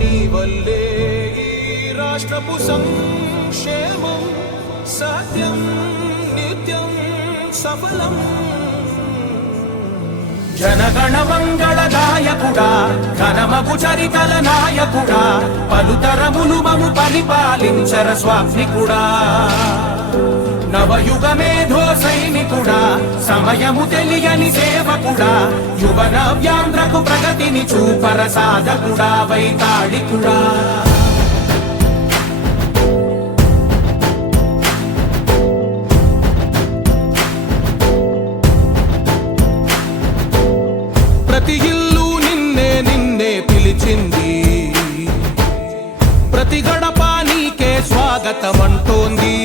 నీ వల్లే ఈ రాష్ట్రపు సంక్షేమం సత్యం నిత్యం సఫలం. జనగణ మంగళదాయకుడా ఘనమగు చరితల నాయకుడా పలుతరములు మము పరిపాలించర స్వామికుడా. నవయుగ మేధో సైనికుడా సమయము తెలియని సేవకుడా యువన వ్యాంధ్రకు ప్రగతిని చూపర సాధకుడా వైతాళికుడా. ప్రతి ఇల్లు నిన్నే నిన్నే పిలిచింది, ప్రతి గడప నీకే స్వాగతమంటోంది,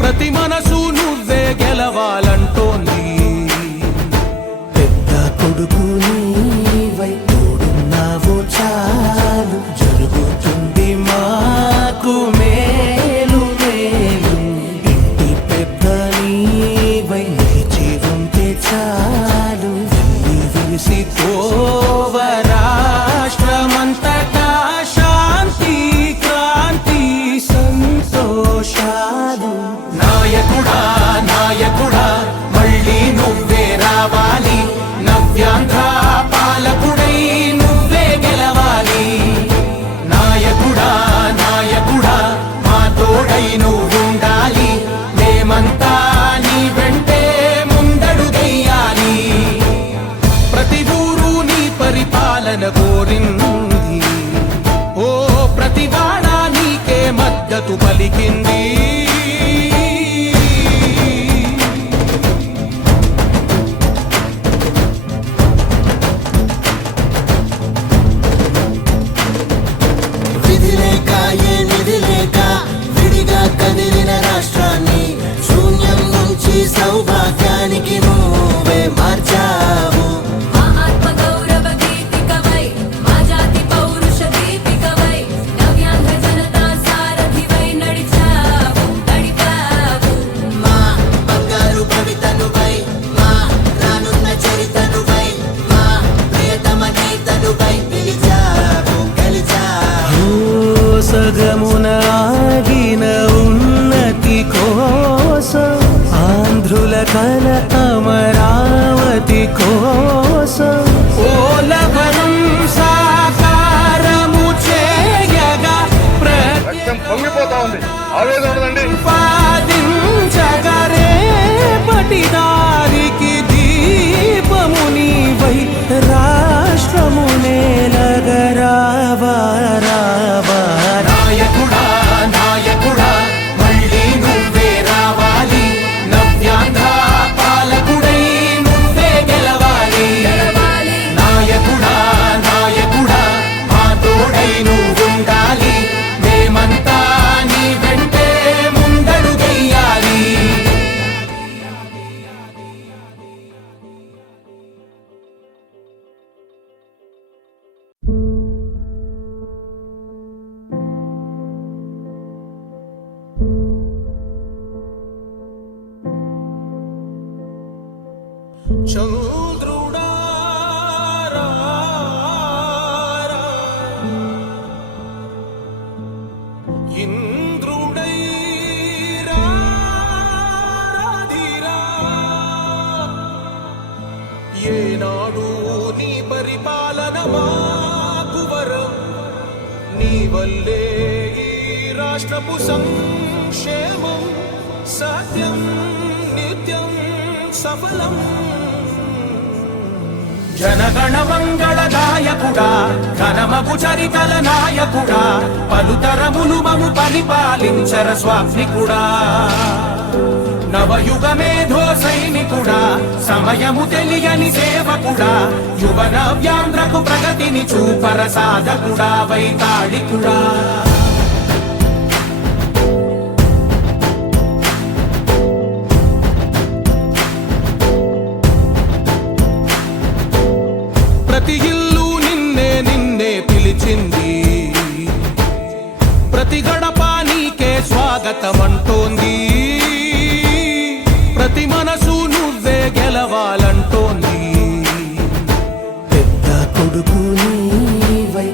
ప్రతి మనసు నువ్వే గెలవాలంటోంది. పెద్ద కొడుకు నీవై తోడున్నావు చాలు జరుగుతుంది మాకు మేలు మేలు. ఇంటి పెద్ద నీవై నిలిచి ఉంటే చాలు విరిసి పోవ రాష్ట్రమంతటా శాంతి క్రాంతి సంతోషాలు. నాయకుడా నాయకుడా మళ్ళీ నువ్వే రావాలి, నవ్యాంధ్ర పాలకుడై నువ్వే గెలవాలి. నాయకుడా నాయకుడా మా తోడై నువ్వుండాలి, మేమంతా నీ వెంటే ముందడుగెయ్యాలి. ప్రతి ఊరు నీ పరిపాలన కోరింది, ఓ ప్రతి వాడ నీకే మద్దతు పలికింది. విధి లేక ఏ నిధి లేక విడిగా కదిలిన రాష్ట్రాన్ని శూన్యం నుంచి సౌభాగ్యానికి నువ్వే మార్చావు. మా ఆత్మ గౌరవ గీతికవై మా జాతి పౌరుష దీపికవై నవ్యాంధ్ర జనతా సారథివై నడిచావు నడిపావు. మా బంగారు భవితనువై మా రానున్న చరితనువై మా ప్రియతమ నేతనువై పిలిచావు గెలిచావు. సగమున ఆగిన ఉన్నతి కోసం ఆంధ్రుల కల అమరావతి కోసం ఓలవరం సాకారము చేయగా రక్తం పొంగిపోతా ఉంది, ఆవేదన ఉండదండి. ప్రతిపాదించగరే పటిదారికి దీపము నీవై రాష్ట్రము నేలగరావా రావా. నాయకుడా నాయకుడా మళ్ళీ నువ్వే రావాలి, నవ్యాంధ్ర పాలకుడై నువ్వే గెలవాలి. నాయకుడా నాయకుడా మా తోడై నువ్వుండాలి, మేమంతా నీ వెంటే ముందడుగెయ్యాలి. చంద్రుడా రా రా, ఇంద్రుడై రాధిరా. ఏనాడు నీ పరిపాలన మాకు వరం, నీ వల్లే ఈ రాష్ట్రపు సంక్షేమం సత్యం నిత్యం సఫలం. జనగణ మంగళదాయకుడా ఘనమగు చరితల నాయకుడా పలుతరములు మము పరిపాలించర స్వామికుడా. నవయుగ మేధో సైనికుడా సమయము తెలియని సేవకుడా యువన వ్యాంధ్రకు ప్రగతిని చూపర సాధకుడా వైతాళికుడా. ప్రతి ఇల్లు నిన్నే నిన్నే పిలిచింది, ప్రతి గడప నీకే స్వాగతమంటోంది, ప్రతి మనసు నువ్వే గెలవాలంటోంది. పెద్ద కొడుకు నీవై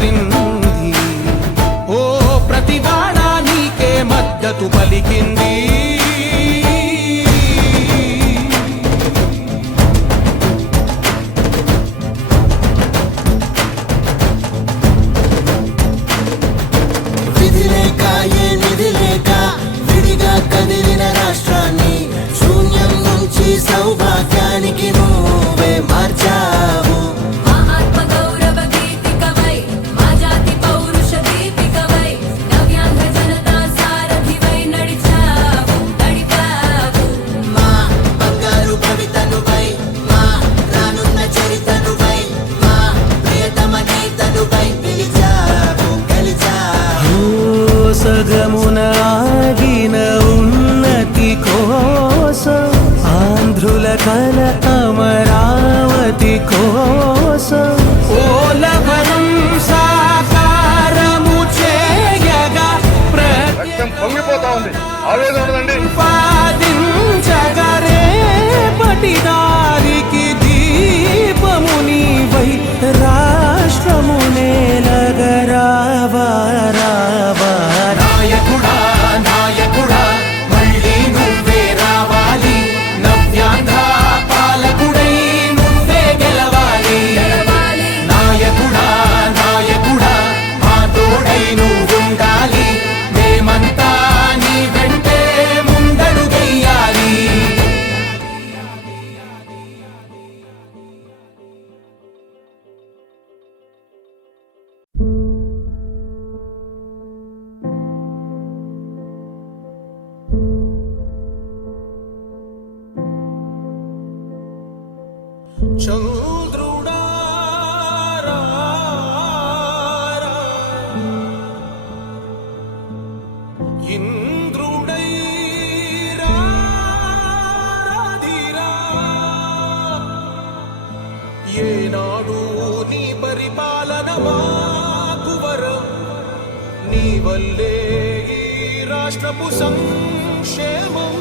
కోరింది. ఓ ప్రతివాడా నీకే మద్దతు పలికింది. విధి లేక ఏ నిధి లేక విడిగా కదిలిన రాష్ట్రాన్ని శూన్యం నుంచి సౌభాగ్యానికి నువ్వే మార్చావు. మా ఆత్మ గౌరవ గీతికవై మా జాతి పౌరుష దీపికవై నవ్యాంగ జనతా సారథివై నడిచావు నడిపావు. మా బంగారు భవితనువై మా రానున్న చరితనువై మా ప్రియతమ నేతనువై పిలిచావు గెలిచావు. సగమున ఆగిన ఉన్నతి కోసం ఆంధ్రుల కల అమరావతి కోసం పోలవరం సాకారము చేయగా రక్తం పొంగిపోతా ఉంది ఆవేదన ఉండదండి. ప్రతిపాదించగరే పటిదారికి దీపము నీవై రాష్ట్రము నేలగరావా రావా. నాయకుడా నాయకుడా మళ్ళీ నువ్వే రావాలి. నవ్యాంధ్ర పాలకుడై నువ్వే గెలవాలి. నాయకుడా నాయకుడా మా తోడై నువ్వుండాలి. మేమంతా నీ వెంటే ముందడుగెయ్యాలి. చంద్రుడా రా, ఇంద్రుడై రాధిరా. ఏనాడు నీ పరిపాలన మాకు వరం. నీ వల్లే ఈ రాష్ట్రపు సంక్షేమం